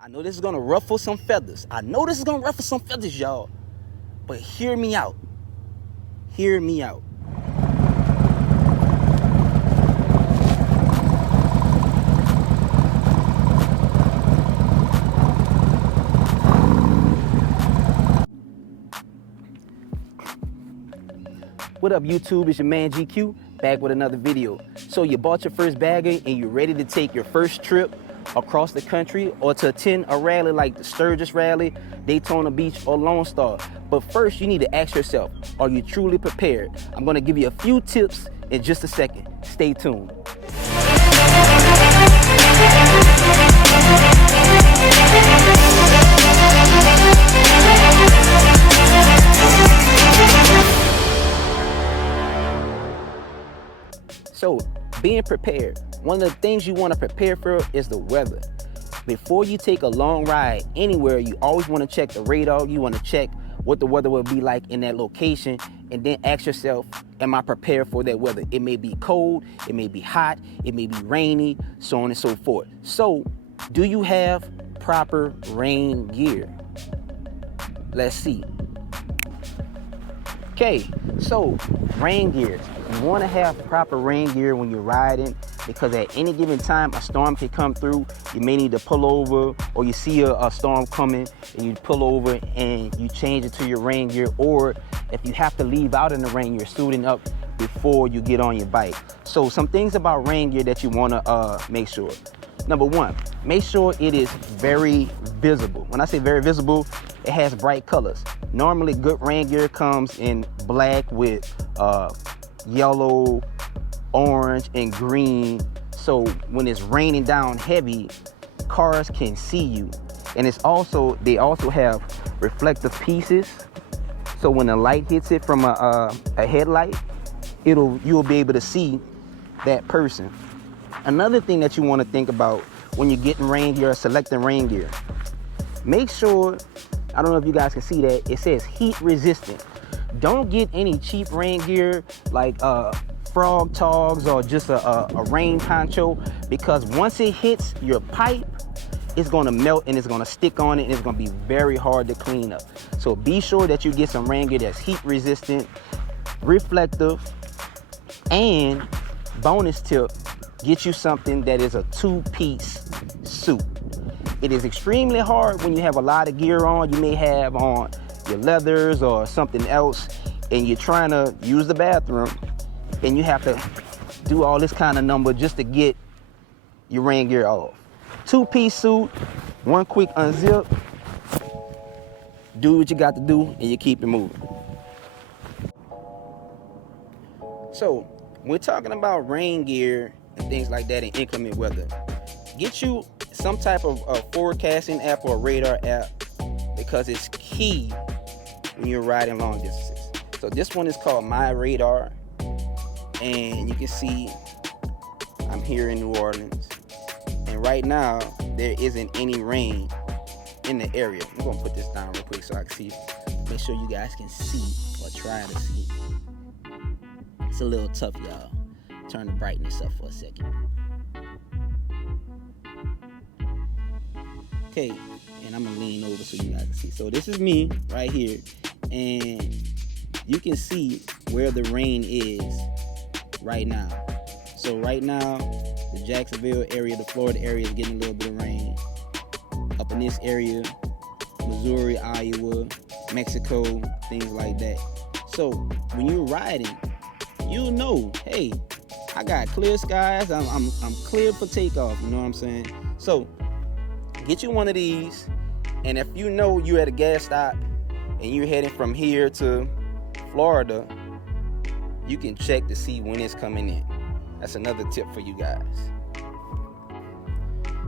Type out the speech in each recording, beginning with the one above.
I know this is gonna ruffle some feathers. Y'all. But hear me out. Hear me out. What up, YouTube? It's your man Gkue, back with another video. So you bought your first bagger and you're ready to take your first trip across the country or to attend a rally like the Sturgis Rally, Daytona Beach, or Lone Star. But first, you need to ask yourself, are you truly prepared? I'm gonna give you a few tips in just a second. Stay tuned. So, being prepared. One of the things you want to prepare for is the weather. Before you take a long ride anywhere, you always want to check the radar. You want to check what the weather will be like in that location, and then ask yourself, am I prepared for that weather? It may be cold, it may be hot, it may be rainy, so on and so forth. So, do you have proper rain gear? Let's see. Okay, so rain gear. You want to have proper rain gear when you're riding, because at any given time a storm can come through. You may need to pull over, or you see a storm coming and you pull over and you change it to your rain gear, or if you have to leave out in the rain, you're suiting up before you get on your bike. So some things about rain gear that you want to make sure. Number one, make sure it is very visible. When I say very visible, it has bright colors. Normally, good rain gear comes in black with yellow, orange, and green. So when it's raining down heavy, cars can see you. And they also have reflective pieces. So when the light hits it from a headlight, you'll be able to see that person. Another thing that you want to think about when you're getting rain gear or selecting rain gear, make sure, I don't know if you guys can see that, it says heat resistant. Don't get any cheap rain gear like frog togs or just a rain poncho, because once it hits your pipe, it's going to melt and it's going to stick on it, and it's going to be very hard to clean up. So be sure that you get some rain gear that's heat resistant, reflective, and bonus tip, get you something that is a two-piece suit. It is extremely hard when you have a lot of gear on. You may have on your leathers or something else, and you're trying to use the bathroom, and you have to do all this kind of number just to get your rain gear off. Two-piece suit, one quick unzip, do what you got to do, and you keep it moving. So, we're talking about rain gear and things like that in inclement weather. Get you some type of forecasting app or radar app, because it's key when you're riding long distances. So this one is called My Radar, and you can see I'm here in New Orleans, and right now there isn't any rain in the area. I'm gonna put this down real quick so I can see, make sure you guys can see or try to see. It's a little tough, y'all. Turn the brightness up for a second. Okay, and I'm gonna lean over so you guys can see. So this is me right here, and you can see where the rain is right now. So right now, the Jacksonville area, the Florida area is getting a little bit of rain. Up in this area, Missouri, Iowa, Mexico, things like that. So when you're riding, you'll know, hey, I got clear skies, I'm clear for takeoff, you know what I'm saying? So get you one of these, and if you know you're at a gas stop and you're heading from here to Florida, you can check to see when it's coming in. That's another tip for you guys.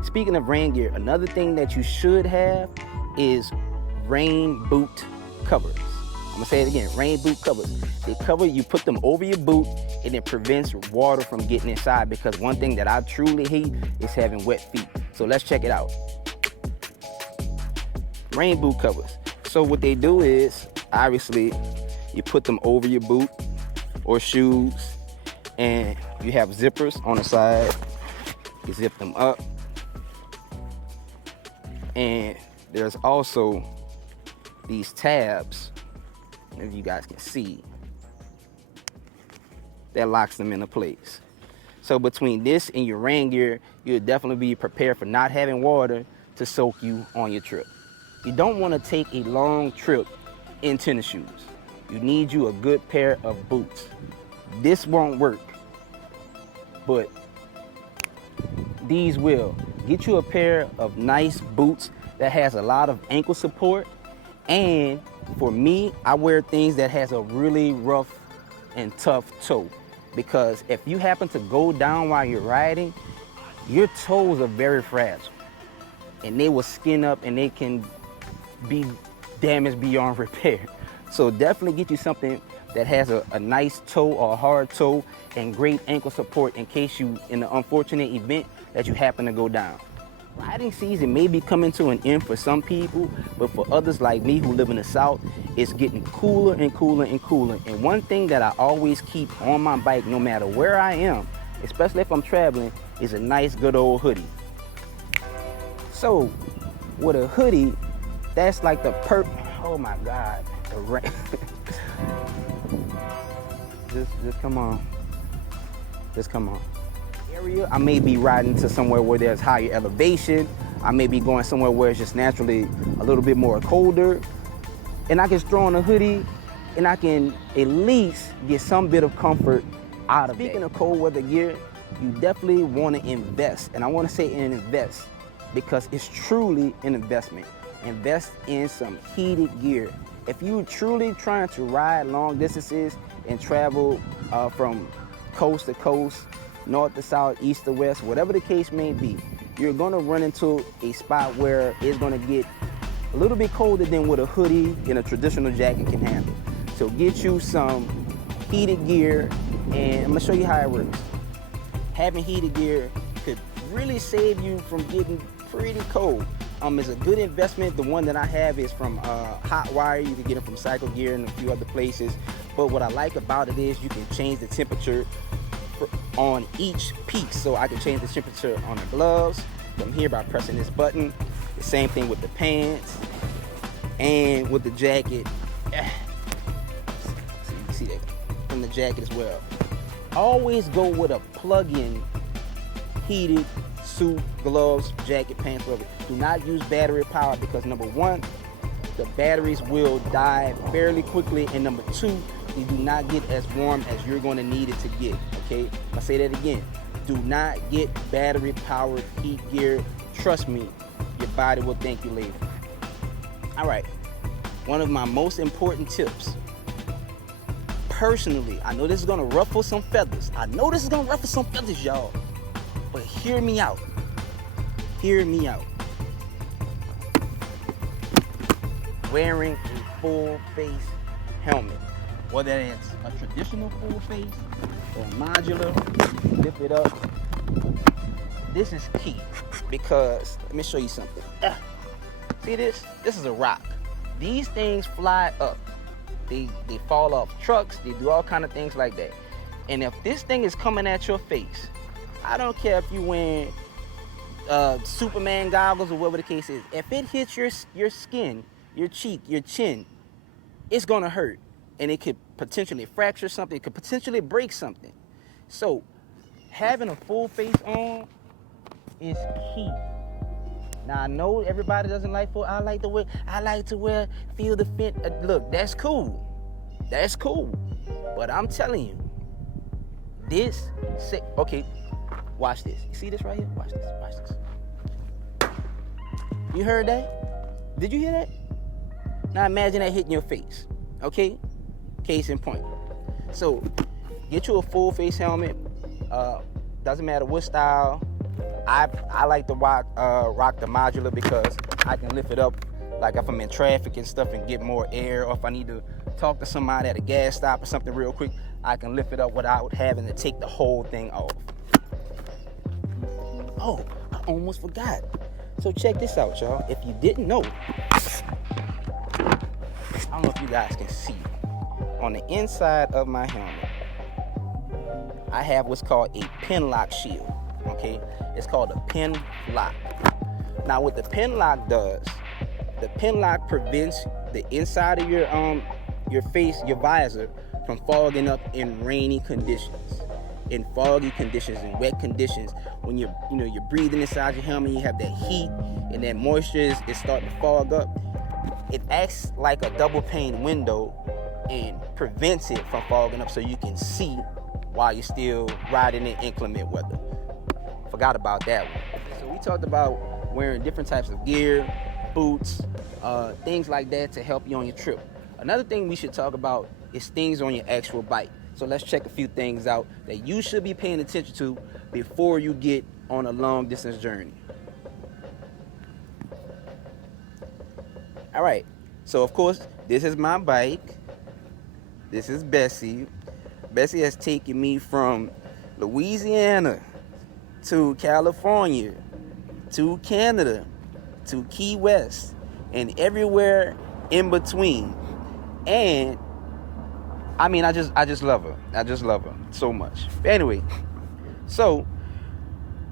Speaking of rain gear, another thing that you should have is rain boot covers. I'm gonna say it again, rain boot covers. They cover, you put them over your boot, and it prevents water from getting inside, because one thing that I truly hate is having wet feet. So let's check it out. Rain boot covers. So what they do is, obviously, you put them over your boot or shoes, and you have zippers on the side. You zip them up, And there's also these tabs, if you guys can see, that locks them into place. So between this and your rain gear, you'll definitely be prepared for not having water to soak you on your trip. You don't want to take a long trip in tennis shoes. You need you a good pair of boots. This won't work, but these will. Get you a pair of nice boots that has a lot of ankle support. And for me, I wear things that has a really rough and tough toe, because if you happen to go down while you're riding, your toes are very fragile and they will skin up and they can be damaged beyond repair. So definitely get you something that has a nice toe or a hard toe and great ankle support in case you, in the unfortunate event that you happen to go down. Riding season may be coming to an end for some people, but for others like me who live in the South, it's getting cooler and cooler and cooler. And one thing that I always keep on my bike, no matter where I am, especially if I'm traveling, is a nice good old hoodie. So with a hoodie, that's like the oh my God, the rain. just come on. Just come on. Area, I may be riding to somewhere where there's higher elevation. I may be going somewhere where it's just naturally a little bit more colder. And I can throw on a hoodie and I can at least get some bit of comfort out of it. Speaking of cold weather gear, you definitely want to invest. And I want to say invest because it's truly an investment. Invest in some heated gear. If you're truly trying to ride long distances and travel from coast to coast, north to south, east to west, whatever the case may be, you're gonna run into a spot where it's gonna get a little bit colder than what a hoodie and a traditional jacket can handle. So get you some heated gear, and I'm gonna show you how it works. Having heated gear could really save you from getting pretty cold. It's a good investment. The one that I have is from Hot Wire. You can get it from Cycle Gear and a few other places. But what I like about it is you can change the temperature on each piece. So I can change the temperature on the gloves from here by pressing this button. The same thing with the pants and with the jacket. So you can see that from the jacket as well. Always go with a plug-in heated suit, gloves, jacket, pants, whatever. Do not use battery power because number one, the batteries will die fairly quickly, and number two, you do not get as warm as you're going to need it to get, okay? I'll say that again. Do not get battery powered heat gear. Trust me, your body will thank you later. All right, one of my most important tips. Personally, I know this is gonna ruffle some feathers. Y'all. But hear me out. Hear me out. Wearing a full face helmet. Whether it's a traditional full face or modular, lift it up. This is key because, let me show you something. See this? This is a rock. These things fly up. They fall off trucks. They do all kind of things like that. And if this thing is coming at your face, I don't care if you're wearing Superman goggles or whatever the case is. If it hits your skin, your cheek, your chin, it's gonna hurt. And it could potentially fracture something. It could potentially break something. So having a full face on is key. Now I know everybody doesn't like full. I like to wear feel the fit. Look, that's cool. That's cool. But I'm telling you, okay, watch this. You see this right here? Watch this. Watch this. You heard that? Did you hear that? Now imagine that hitting your face. Okay? Case in point. So get you a full face helmet. Doesn't matter what style. I like to rock the modular because I can lift it up like if I'm in traffic and stuff and get more air, or if I need to talk to somebody at a gas stop or something real quick, I can lift it up without having to take the whole thing off. Oh, I almost forgot. So check this out, y'all. If you didn't know, I don't know if you guys can see. On the inside of my helmet, I have what's called a Pinlock shield, okay? It's called a Pinlock. Now what the Pinlock does, the Pinlock prevents the inside of your face, your visor, from fogging up in rainy conditions, in foggy conditions, in wet conditions. When you're breathing inside your helmet, you have that heat and that moisture is starting to fog up. It acts like a double pane window and prevents it from fogging up, so you can see while you're still riding in inclement weather. Forgot about that one. So we talked about wearing different types of gear, boots, things like that to help you on your trip. Another thing we should talk about is things on your actual bike. So let's check a few things out that you should be paying attention to before you get on a long distance journey. All right, so of course, this is my bike. This is Bessie. Bessie has taken me from Louisiana to California to Canada to Key West and everywhere in between. And I mean, I just love her. I just love her so much. But anyway, so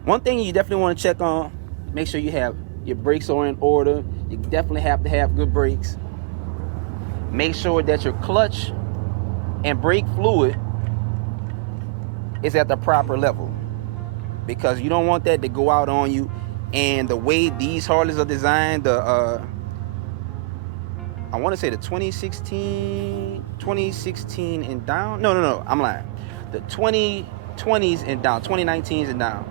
one thing you definitely want to check on, make sure you have your brakes are in order. You definitely have to have good brakes. Make sure that your clutch and brake fluid is at the proper level, because you don't want that to go out on you. And the way these Harleys are designed, I want to say the 2016 and down. No, I'm lying. The 2020s and down, 2019s and down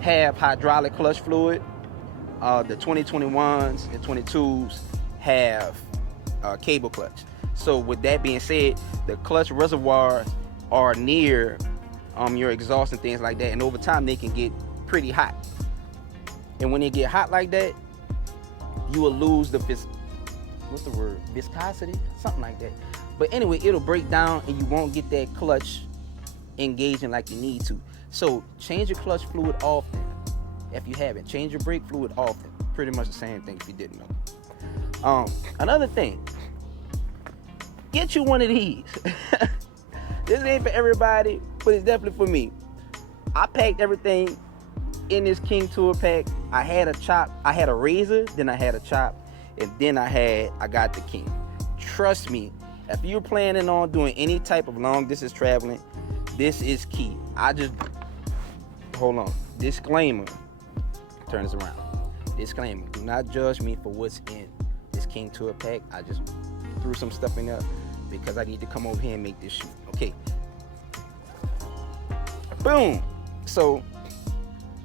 have hydraulic clutch fluid. The 2021s and 22s have cable clutch. So with that being said, the clutch reservoirs are near your exhaust and things like that, and over time they can get pretty hot. And when they get hot like that, you will lose the viscosity, something like that. But anyway, it'll break down and you won't get that clutch engaging like you need to. So change your clutch fluid often. If you haven't, change your brake fluid often. Pretty much the same thing if you didn't know. Another thing, get you one of these. This ain't for everybody, but it's definitely for me. I packed everything in this King Tour pack. I had a chop, I had a razor, then I had a chop, and then I got the King. Trust me, if you're planning on doing any type of long distance traveling, this is key. Hold on. Disclaimer. Turn this around. Disclaimer. Do not judge me for what's in this King Tour pack. I just threw some stuff in there because I need to come over here and make this shoot. Okay. Boom. So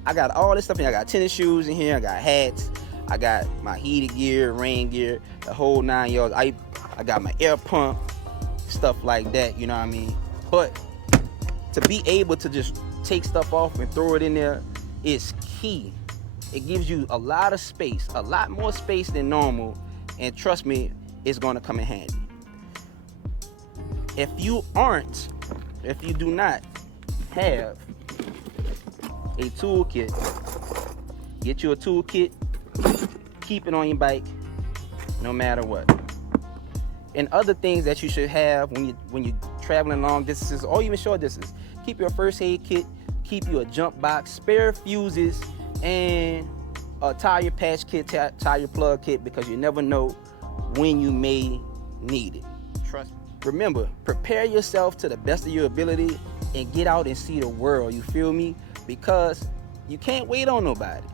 I got all this stuff in here. I got tennis shoes in here. I got hats. I got my heated gear, rain gear, the whole 9 yards. I got my air pump, stuff like that, you know what I mean? But to be able to just take stuff off and throw it in there is key. It gives you a lot of space, a lot more space than normal, and trust me, it's gonna come in handy. If you do not have a toolkit, get you a toolkit, keep it on your bike, no matter what. And other things that you should have when you're traveling long distances or even short distances, keep your first aid kit, keep you a jump box, spare fuses, and a tire patch kit, tire plug kit, because you never know when you may need it. Trust me. Remember, prepare yourself to the best of your ability and get out and see the world, you feel me? Because you can't wait on nobody.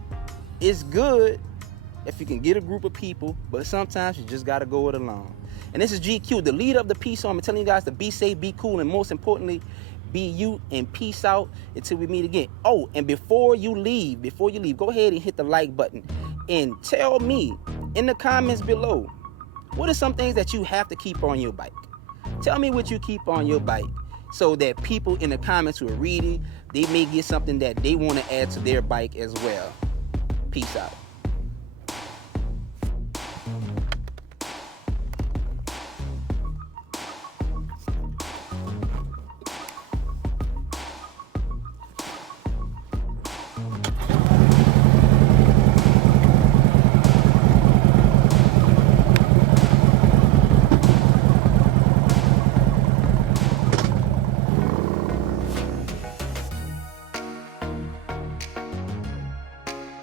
It's good if you can get a group of people, but sometimes you just gotta go it alone. And this is Gkue, the leader of the peace army, telling you guys to be safe, be cool, and most importantly, be you, and peace out until we meet again. Oh, and before you leave, go ahead and hit the like button and tell me in the comments below, what are some things that you have to keep on your bike? Tell me what you keep on your bike so that people in the comments who are reading, they may get something that they want to add to their bike as well. Peace out.